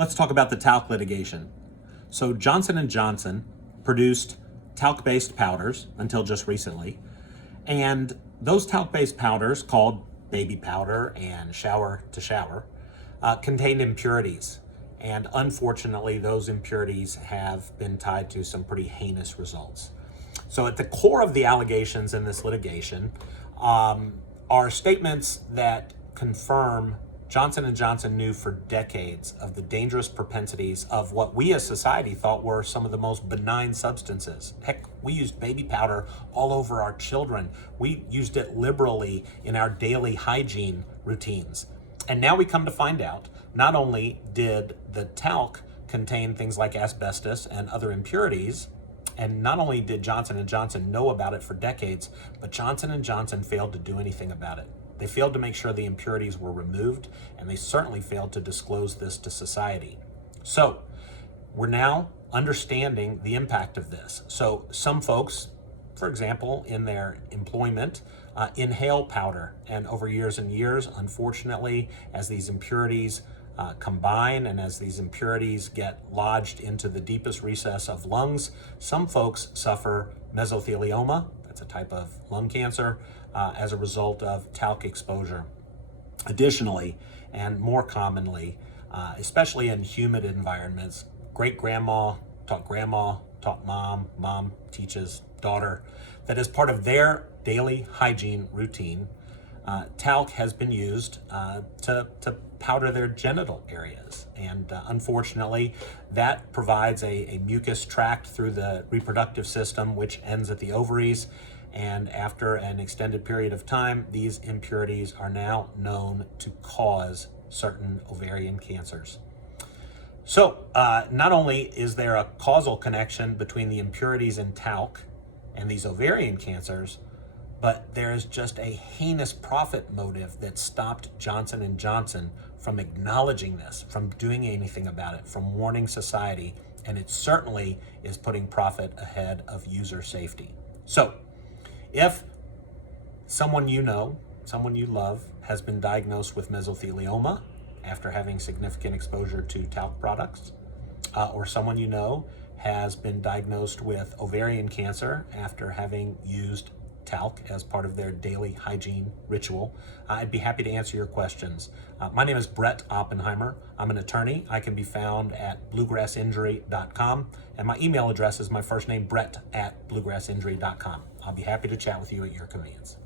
Let's talk about the talc litigation. So Johnson & Johnson produced talc-based powders until just recently, and those talc-based powders, called baby powder and shower to shower, contained impurities. And unfortunately, those impurities have been tied to some pretty heinous results. So at the core of the allegations in this litigation are statements that confirm Johnson & Johnson knew for decades of the dangerous propensities of what we as society thought were some of the most benign substances. Heck, we used baby powder all over our children. We used it liberally in our daily hygiene routines. And now we come to find out, not only did the talc contain things like asbestos and other impurities, and not only did Johnson & Johnson know about it for decades, but Johnson & Johnson failed to do anything about it. They failed to make sure the impurities were removed, and they certainly failed to disclose this to society. So we're now understanding the impact of this. So some folks, for example, in their employment, inhale powder, and over years and years, unfortunately, as these impurities combine and as these impurities get lodged into the deepest recess of lungs, some folks suffer mesothelioma. That's a type of lung cancer as a result of talc exposure. Additionally, and more commonly, especially in humid environments, great-grandma taught mom, mom teaches daughter, that as part of their daily hygiene routine, talc has been used to powder their genital areas. And unfortunately, that provides a mucus tract through the reproductive system, which ends at the ovaries. And after an extended period of time, these impurities are now known to cause certain ovarian cancers. So not only is there a causal connection between the impurities in talc and these ovarian cancers, but there is just a heinous profit motive that stopped Johnson & Johnson from acknowledging this, from doing anything about it, from warning society, and it certainly is putting profit ahead of user safety. So if someone you know, someone you love, has been diagnosed with mesothelioma after having significant exposure to talc products, or someone you know has been diagnosed with ovarian cancer after having used talc as part of their daily hygiene ritual, I'd be happy to answer your questions. My name is Brett Oppenheimer. I'm an attorney. I can be found at bluegrassinjury.com, and my email address is my first name, Brett, at bluegrassinjury.com. I'll be happy to chat with you at your convenience.